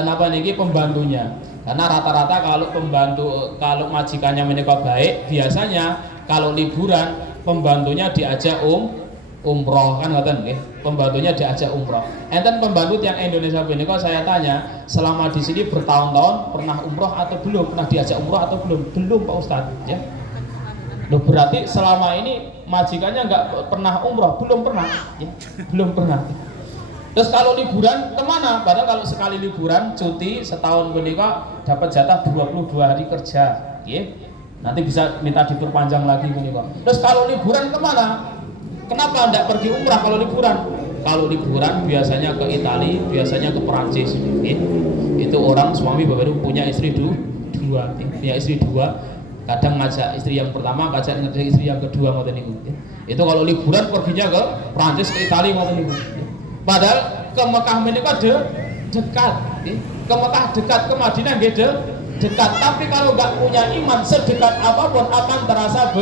napa niki pembantunya. Karena rata-rata kalau majikannya menika baik, biasanya kalau liburan pembantunya diajak umroh kan ngoten nggih. Pembantunya diajak umroh. Enten pembantu yang Indonesia menika saya tanya, selama di sini bertahun-tahun pernah umroh atau belum? Pernah diajak umroh atau belum? Belum Pak Ustadz ya. Loh, berarti selama ini majikannya nggak pernah umroh? Belum pernah ya. Belum pernah. Terus kalau liburan kemana? Padahal kalau sekali liburan cuti setahun menika dapat jatah 22 hari kerja ya. Nanti bisa minta diperpanjang lagi menika. Terus kalau liburan kemana? Kenapa tidak pergi umrah kalau liburan? Kalau liburan biasanya ke Italia, biasanya ke Perancis. Itu orang suami Bapak Ibu punya istri dua, punya istri dua. Kadang ngajak istri yang pertama, ngajak istri yang kedua ngoten niku. Itu kalau liburan perginya ke Perancis, ke Italia ngoten niku. Padahal ke Mekah menika dekat. Ke Mekah dekat, ke Madinah nggih dekat. Tapi kalau nggak punya iman sedekat apapun akan terasa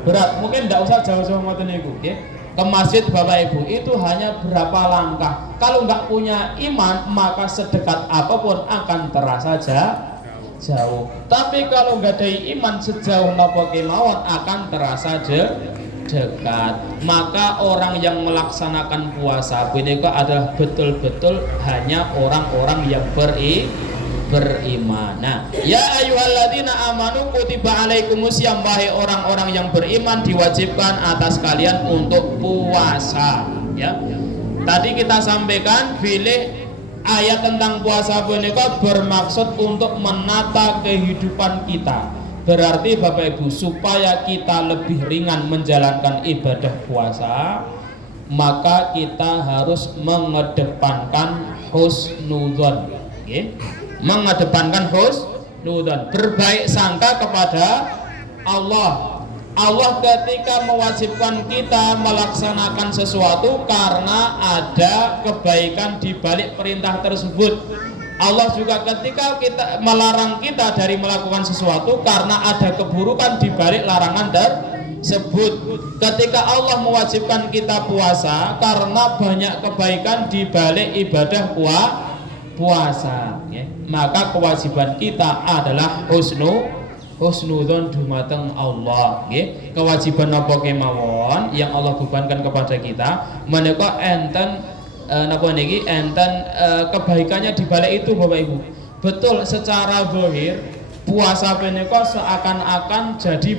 berat. Mungkin tidak usah jauh-jauh ngoten niku ya. Ke masjid Bapak Ibu itu hanya berapa langkah. Kalau nggak punya iman maka sedekat apapun akan terasa jauh. Tapi kalau nggak ada iman sejauh napa kemawon akan terasa dekat. Maka orang yang melaksanakan puasa menika adalah betul-betul hanya orang-orang yang beriman. Nah, ya ayyuhalladzina amanu kutiba alaikumusiyam, wahai orang-orang yang beriman diwajibkan atas kalian untuk puasa ya. Tadi kita sampaikan pilih ayat tentang puasa menika bermaksud untuk menata kehidupan kita. Berarti Bapak Ibu supaya kita lebih ringan menjalankan ibadah puasa, maka kita harus mengedepankan husnudzon okay? Mengedepankan husnudzon, berbaik sangka kepada Allah. Allah ketika mewajibkan kita melaksanakan sesuatu karena ada kebaikan di balik perintah tersebut. Allah juga ketika kita melarang kita dari melakukan sesuatu karena ada keburukan di balik larangan tersebut. Ketika Allah mewajibkan kita puasa karena banyak kebaikan di balik ibadah puasa ya. Maka kewajiban kita adalah husnudzon dumateng Allah nggih. Kewajiban napa kemawon yang Allah bebankan kepada kita menika enten napa niki enten kebaikannya di balik itu Bapak Ibu. Betul secara zahir puasa menika seakan-akan jadi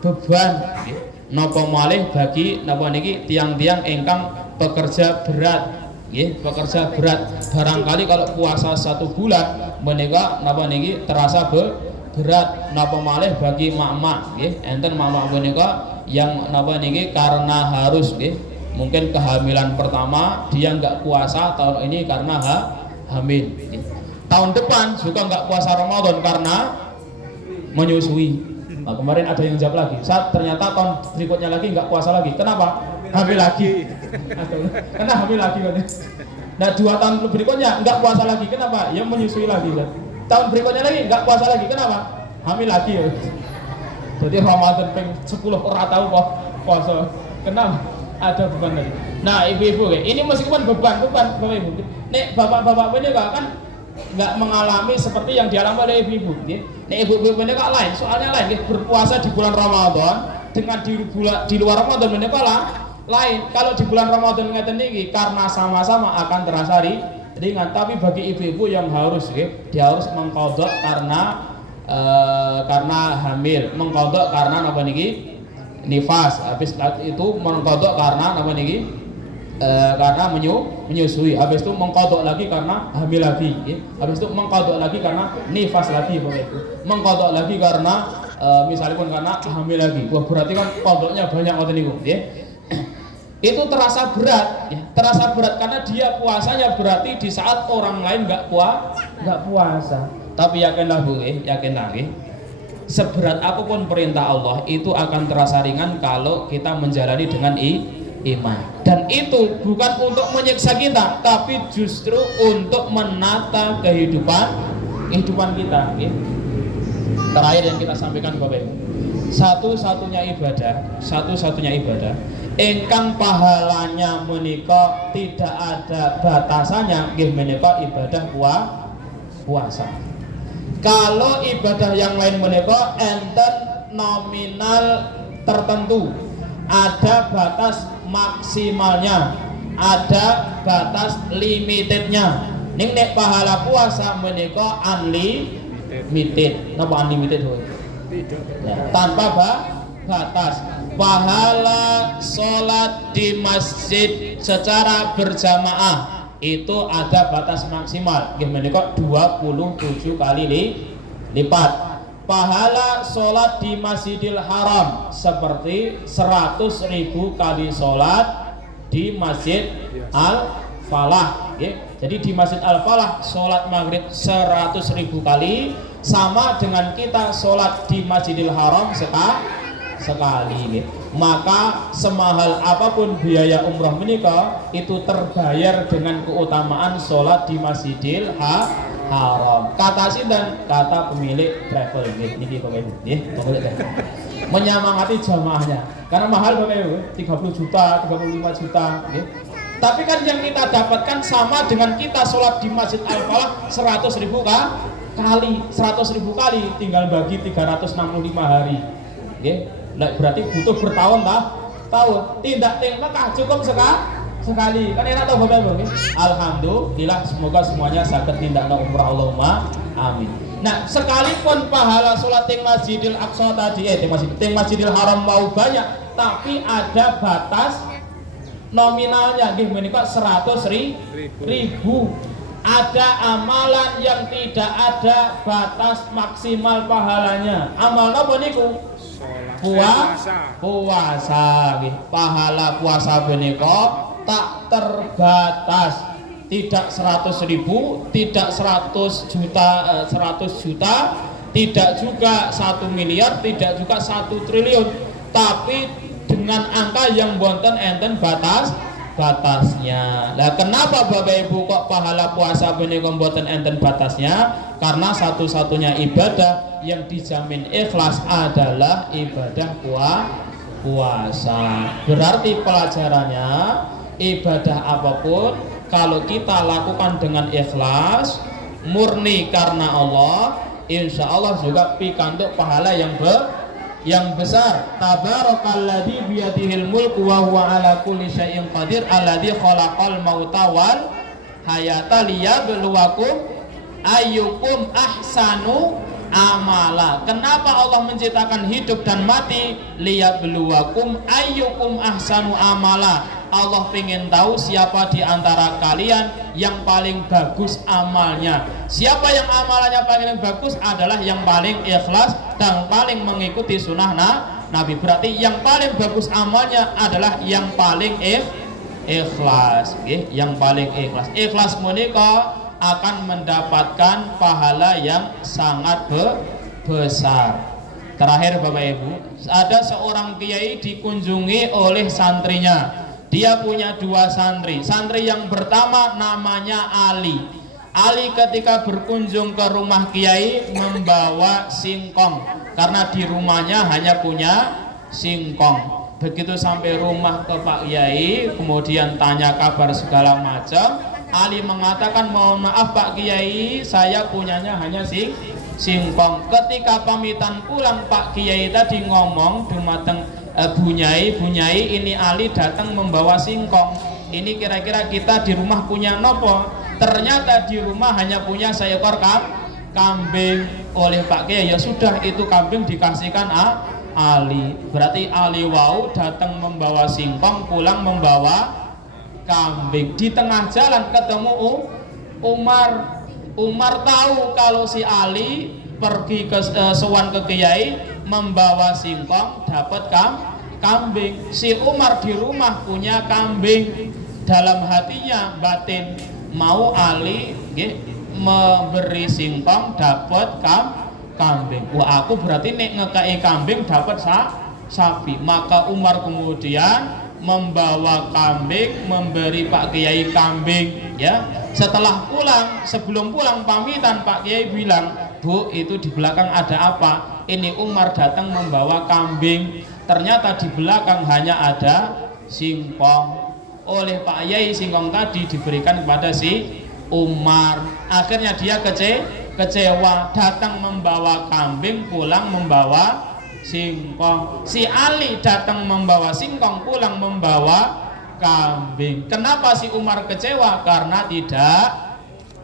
beban nggih. Napa malih bagi napa niki tiang-tiang ingkang pekerja berat nggih, pekerja berat. Barangkali kalau puasa 1 bulan menika napa niki terasa berat. Napa malih bagi mak-mak nggih, enten mak-mak menika yang napa niki karena harus nggih, mungkin kehamilan pertama dia nggak puasa tahun ini karena hamil nggih. Tahun depan juga nggak puasa Ramadan karena menyusui. Nah, kemarin ada yang jawab lagi, saat ternyata tahun berikutnya lagi nggak puasa lagi. Kenapa? Hamil lagi. Karena hamil lagi katanya. Nah 2 tahun berikutnya nggak puasa lagi. Kenapa? Ya menyusui lagi kan. Tahun berikutnya lagi nggak puasa lagi. Kenapa? Hamil lagi ya. Jadi Ramadan peng 10 orang tahu kok puasa. Kenapa? Ada beban lagi. Nah ibu-ibu ini meskipun beban Bapak Ibu. Nek bapak-bapak ini kan nggak mengalami seperti yang dialami oleh ibu-ibu. Nek ibu-ibu menika lain, soalnya lain. Berpuasa di bulan Ramadan dengan di luar Ramadan menika lain. Kalau di bulan Ramadan ngeten niki karena sama-sama akan terasa ringan. Tapi bagi ibu-ibu yang harus, dia harus mengqadha karena hamil, mengqadha karena apa niki nifas. Habis itu mengqadha karena apa niki karena menyusui, habis itu mengqadha lagi karena hamil lagi, habis itu mengqadha lagi karena nifas lagi, mengqadha lagi karena misalnya pun karena hamil lagi. Wah, berarti kan qadhanya banyak ngoten niku, itu terasa berat, terasa berat karena dia puasanya berarti di saat orang lain nggak puasa. Tapi yakinlah Bu, yakinlah, seberat apapun perintah Allah itu akan terasa ringan kalau kita menjalani dengan iman. Dan itu bukan untuk menyiksa kita, tapi justru untuk menata kehidupan kita. Terakhir yang kita sampaikan Bapak Ibu, satu-satunya ibadah ingkang pahalanya menika tidak ada batasannya, nggih menika ibadah puasa. Kalau ibadah yang lain menika enten nominal tertentu, ada batas maksimalnya, ada batas limitednya. Ning nek pahala puasa menika unlimited. Napa unlimited? Ya, tanpa batas. Pahala sholat di masjid secara berjamaah itu ada batas maksimal. Nggih menika 27 kali lipat. Pahala sholat di Masjidil Haram seperti 100.000 kali sholat di Masjid Al-Falah. Jadi di Masjid Al-Falah sholat maghrib 100.000 kali sama dengan kita sholat di Masjidil Haram sekali. Maka semahal apapun biaya umrah menikah itu terbayar dengan keutamaan sholat di Masjidil Haram. Kata sinten? Kata pemilik travel niki Bapak Ibu, menyemangati jamaahnya. Karena mahal Bapak Ibu, 30 juta, 35 juta, Tapi kan yang kita dapatkan sama dengan kita sholat di Masjid Al-Falah 100.000 kali, 100.000 kali tinggal bagi 365 hari. Berarti butuh tahun. Tindak tengah cukup sekali. Kan enak tau Bapak Ibu. Alhamdulillah, semoga semuanya saged tindakna umrah, Allahumma amin. Nah, sekalipun pahala sholat teng Masjidil Aqsa tadi teng Masjidil Haram mau banyak, tapi ada batas nominalnya, nggih menika 100.000. Ada amalan yang tidak ada batas maksimal pahalanya. Amal napa niku? Puasa. Pahala puasa menika tak terbatas, tidak 100.000, tidak 100 juta, tidak juga 1 miliar, tidak juga 1 triliun, tapi dengan angka yang bonten enten batasnya. Lah kenapa Bapak Ibu kok pahala puasa menika mboten enten batasnya? Karena satu-satunya ibadah yang dijamin ikhlas adalah ibadah puasa. Berarti pelajarannya, ibadah apapun kalau kita lakukan dengan ikhlas, murni karena Allah, insya Allah juga pikantuk pahala yang besar. Tabarakalladzi biyadihil mulku wa huwa ala kulli syai'in qadir alladzi khalaqal mauta wal hayata liyabluwakum ayyukum ahsanu amala. Kenapa Allah menciptakan hidup dan mati? Liyabluwakum ayyukum ahsanu amala. Allah pengen tahu siapa di antara kalian yang paling bagus amalnya. Siapa yang amalannya paling bagus adalah yang paling ikhlas dan paling mengikuti sunnah Nabi. Berarti yang paling bagus amalnya adalah yang paling ikhlas. Yang paling ikhlas. Ikhlas menika akan mendapatkan pahala yang sangat besar. Terakhir Bapak Ibu, ada seorang kiai dikunjungi oleh santrinya. Dia punya 2 santri. Santri yang pertama namanya Ali. Ali ketika berkunjung ke rumah kiai membawa singkong, karena di rumahnya hanya punya singkong. Begitu sampai rumah ke Pak Kiai, kemudian tanya kabar segala macam, Ali mengatakan, mohon maaf Pak Kiai, saya punyanya hanya singkong. Ketika pamitan pulang, Pak Kiai tadi ngomong dumateng Bunyai, ini Ali datang membawa singkong. Ini kira-kira kita di rumah punya nopo? Ternyata di rumah hanya punya seekor kambing. Oleh Pak Kiai, ya sudah, itu kambing dikasihkan Ali. Berarti Ali wau datang membawa singkong, pulang membawa kambing. Di tengah jalan ketemu Umar. Umar tahu kalau si Ali pergi ke sowan ke Kiai membawa singkong, dapat kambing. Si Umar di rumah punya kambing. Dalam hatinya batin, mau Ali memberi singkong dapat kambing. Wah, aku berarti nek ngekei kambing dapat sapi. Maka Umar kemudian membawa kambing, memberi Pak Kiai kambing, ya. Setelah pulang, sebelum pulang pamitan, Pak Kiai bilang, Bu, itu di belakang ada apa? Ini Umar datang membawa kambing. Ternyata di belakang hanya ada singkong. Oleh Pak Kiai, singkong tadi diberikan kepada si Umar. Akhirnya dia kecewa, datang membawa kambing, pulang membawa singkong. Si Ali datang membawa singkong, pulang membawa kambing. Kenapa si Umar kecewa? Karena tidak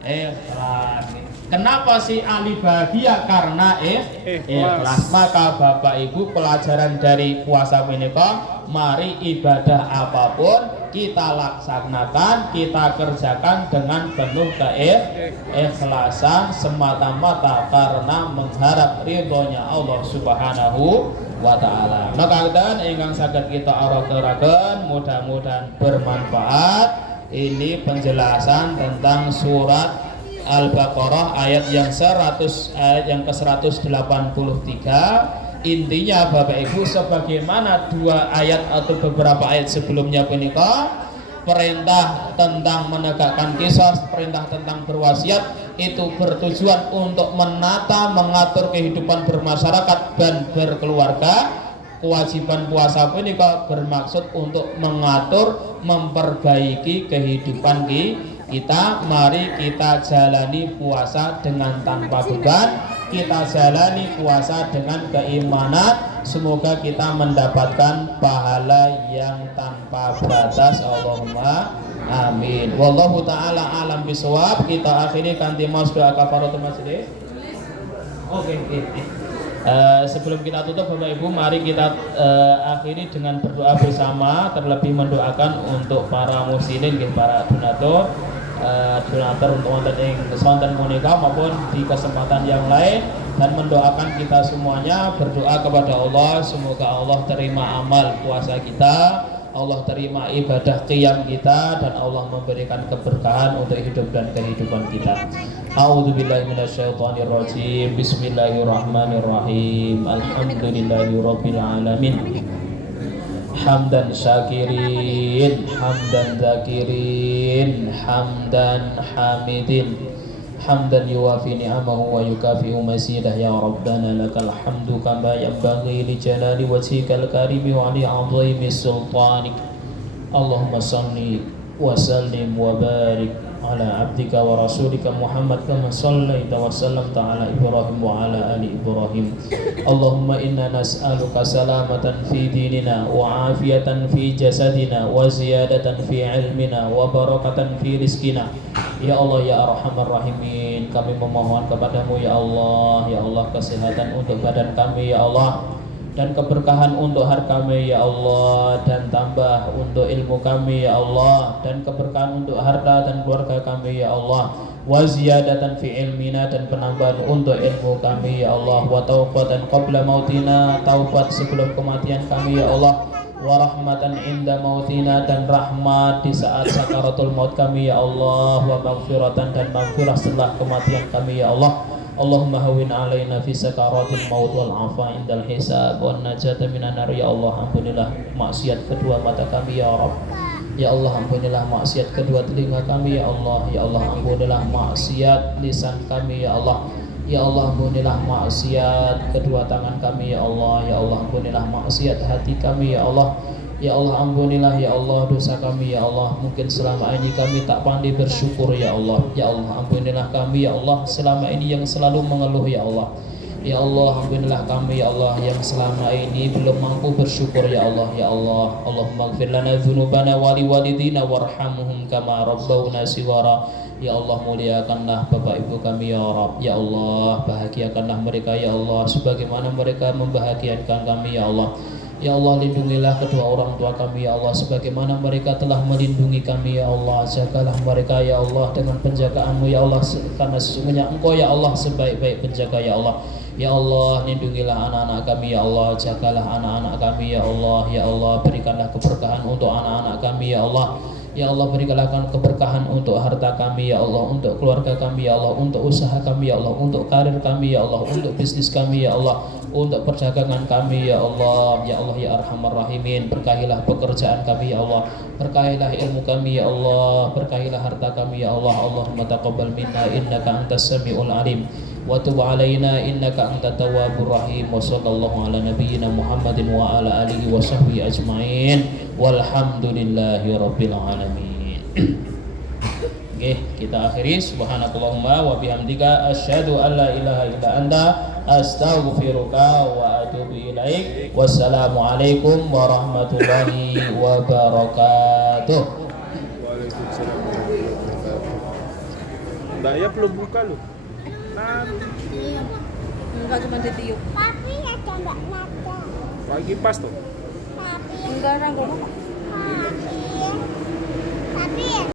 ikhlas. Kenapa si Ali bahagia? Karena ikhlas. Maka Bapak Ibu, pelajaran dari puasa ini kok, mari ibadah apapun kita laksanakan, kita kerjakan dengan penuh keikhlasan, semata-mata karena mengharap ridhonya Allah Subhanahu wa ta'ala. Maka ingkang saged kita arakaken, mudah-mudahan bermanfaat. Ini penjelasan tentang surat Al-Baqarah ayat yang ke-183. Intinya Bapak Ibu, sebagaimana dua ayat atau beberapa ayat sebelumnya punika, perintah tentang menegakkan qisas, perintah tentang berwasiat itu bertujuan untuk menata, mengatur kehidupan bermasyarakat dan berkeluarga. Kewajiban puasa punika bermaksud untuk mengatur, memperbaiki kehidupan kita. Mari kita jalani puasa dengan tanpa beban, kita jalani puasa dengan keimanan. Semoga kita mendapatkan pahala yang tanpa batas. Allahumma amin. Wallahu ta'ala alam bisawab. Kita akhiri kanthi maos doa kafaratul majlis. Oke. Sebelum kita tutup Bapak Ibu, mari kita akhiri dengan berdoa bersama, terlebih mendoakan untuk para muslimin, para donatur untuk wonten ing sonten punika maupun di kesempatan yang lain, dan mendoakan kita semuanya, berdoa kepada Allah semoga Allah terima amal puasa kita, Allah terima ibadah qiyam kita, dan Allah memberikan keberkahan untuk hidup dan kehidupan kita. A'udzubillahi minasyaitonirrajim. Bismillahirrahmanirrahim. Alhamdulillahirabbil alamin. Hamdan syakirin, hamdan zakirin, hamdan hamidin, hamdan yuwafi ni'amahu wa yukafi'u masidah. Ya Rabbana lakal hamdu kama yanbaghi li jalali wajhikal karimi wa li 'azimi sultanik. Allahumma salli wa sallim wa barik ala abdika wa rasulika Muhammad kama sallaita wa sallamta ala Ibrahim wa ala ali Ibrahim. Allahumma inna nas'aluka salamatan fi dinina wa afiyatan fi jasadina wa ziyadatan fi ilmina wa barakatan fi rizkina. Ya Allah ya Arhamar Rahimin, kami memohon kepadamu ya Allah kesehatan untuk badan kami ya Allah, dan keberkahan untuk harta kami ya Allah, dan tambah untuk ilmu kami ya Allah, dan keberkahan untuk harta dan keluarga kami ya Allah, wa ziyadatan fi ilmina, dan penambahan untuk ilmu kami ya Allah, wa taubatan qabla mautina, taubat sebelum kematian kami ya Allah, wa rahmatan inda mautina, dan rahmat di saat sakaratul maut kami ya Allah, wa maghfiratan, dan maghfirah setelah kematian kami ya Allah. Allahumma hawin alaina fi sakaratil maut wal afa indal hisab wan najata minan nar. Ya Allah, ampunilah maksiat kedua mata kami ya Rabb. Ya Allah, ampunilah maksiat kedua telinga kami ya Allah. Ya Allah, ampunilah maksiat lisan kami ya Allah. Ya Allah, ampunilah maksiat kedua tangan kami ya Allah. Ya Allah, ampunilah maksiat hati kami ya Allah. Ya Allah, ampunilah ya Allah dosa kami ya Allah. Mungkin selama ini kami tak pandai bersyukur ya Allah. Ya Allah, ampunilah kami ya Allah selama ini yang selalu mengeluh ya Allah. Ya Allah, ampunilah kami ya Allah yang selama ini belum mampu bersyukur ya Allah. Ya Allah, Allahumma ighfir lana dzunubana wa liwalidina warhamhum kama rabbawna shighara. Ya Allah, muliakanlah bapak ibu kami ya Rabb. Ya Allah, bahagiakanlah mereka ya Allah sebagaimana mereka membahagiakan kami ya Allah. Ya Allah, lindungilah kedua orang tua kami ya Allah sebagaimana mereka telah melindungi kami ya Allah. Jagalah mereka ya Allah dengan penjagaanmu ya Allah, karena sesungguhnya Engkau ya Allah sebaik-baik penjaga ya Allah. Ya Allah, lindungilah anak-anak kami ya Allah. Jagalah anak-anak kami ya Allah. Ya Allah, berikanlah keberkahan untuk anak-anak kami ya Allah. Ya Allah, berikanlah keberkahan untuk harta kami ya Allah, untuk keluarga kami ya Allah, untuk usaha kami ya Allah, untuk karir kami ya Allah, untuk bisnis kami ya Allah, untuk perdagangan kami ya Allah. Ya Allah ya Arhamar Rahimin, berkahilah pekerjaan kami ya Allah, berkahilah ilmu kami ya Allah, berkahilah harta kami ya Allah. Allahumma taqabbal minna innaka antas samiul alim wa tub alaina innaka antat tawwabur rahim. Wa sallallahu ala nabiyyina Muhammadin wa ala alihi wa sahbihi ajmain walhamdulillahi rabbil alamin. Oke, kita akhiri. Subhanakallahumma wa bihamdika asyhadu an la ilaha illa anta astaghfiruka wa atubu ilaik. Wassalamualaikum warahmatullahi wabarakatuh. Waalaikumsalam warahmatullahi wabarakatuh. Mbak ya belum buka loh. Nanti Enggak cuma ditiup. Tapi ada Mbak Nada. pagi pas tuh. Tapi Enggak, Ranggo.